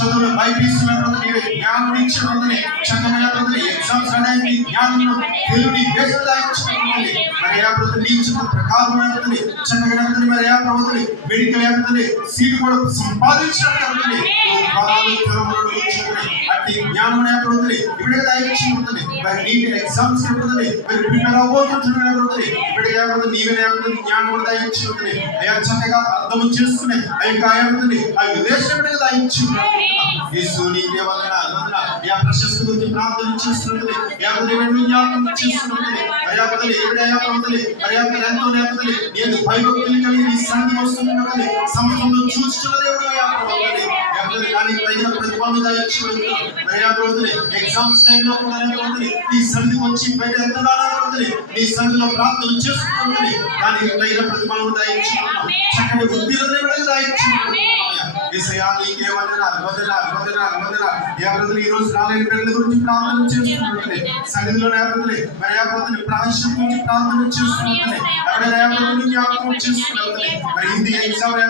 చదువులో బైపీసీ నీవే జ్ఞానం ఇచ్చిన చక్కమైన ఎగ్జామ్స్ రాయడానికి జ్ఞానం దేవుని వేస్తాయి మరి ఆ ప్రభుత్వం నీ ఇచ్చిన ప్రకారమైన చక్కగా మరి ఆ ప్రభుత్వం మెడికల్ యాప్తుంది సీట్ కూడా సంపాదించినట్టు అట్టి జ్ఞానం ప్రభుత్వం ఇవిడే దాయించింది మరి నీటి ఎగ్జామ్స్ మరి ప్రిపేర్ అవబోతుంటుంది ఇవిడే నీవే జ్ఞానం దాయించింది అయ్యా చక్కగా అర్థం చేసుకునే అయ్యి ఆ విదేశం దాయించి యేసు నీకే వందనాలు యా ప్రశస్తి గురించి ప్రార్థన చేస్తున్నది యా దేవుని జ్ఞాపకం చేస్తున్నది అయ్యా బదులు ఏడయా బదులు అయ్యా ఎంతో నేతలు నేను భయభక్తులు కలిగి నీ సన్నిధి వస్తున్నది సమస్యలను చూస్తున్నది ఎవరు యా బదులు యా బదులు కానీ తగిన ప్రతిఫలం దయచేయు అయ్యా బదులు ఎగ్జామ్స్ టైంలో కూడా బదులు నీ సన్నిధి వచ్చి బయట ఎంతగానో బదులు నీ సన్నిధిలో ప్రార్థన చేస్తున్నది దానికి తగిన ప్రతిఫలం దయచేయు చక్కని బుద్ధిని దయచేయు యేసయ్యా నీకే వందనాలు ఎవరు ఈ రోజు రాలేని బిడ్డల గురించి ప్రార్థన చేస్తున్నట్లే సన్నిధిలో లేకపోతే మరి లేకపోతే ప్రాయశ్చిత్తం గురించి ప్రార్థన చేస్తున్నట్లే ఎవరైనా జ్ఞాపకం చేస్తున్నట్లే మరి ఇది ఎగ్జామ్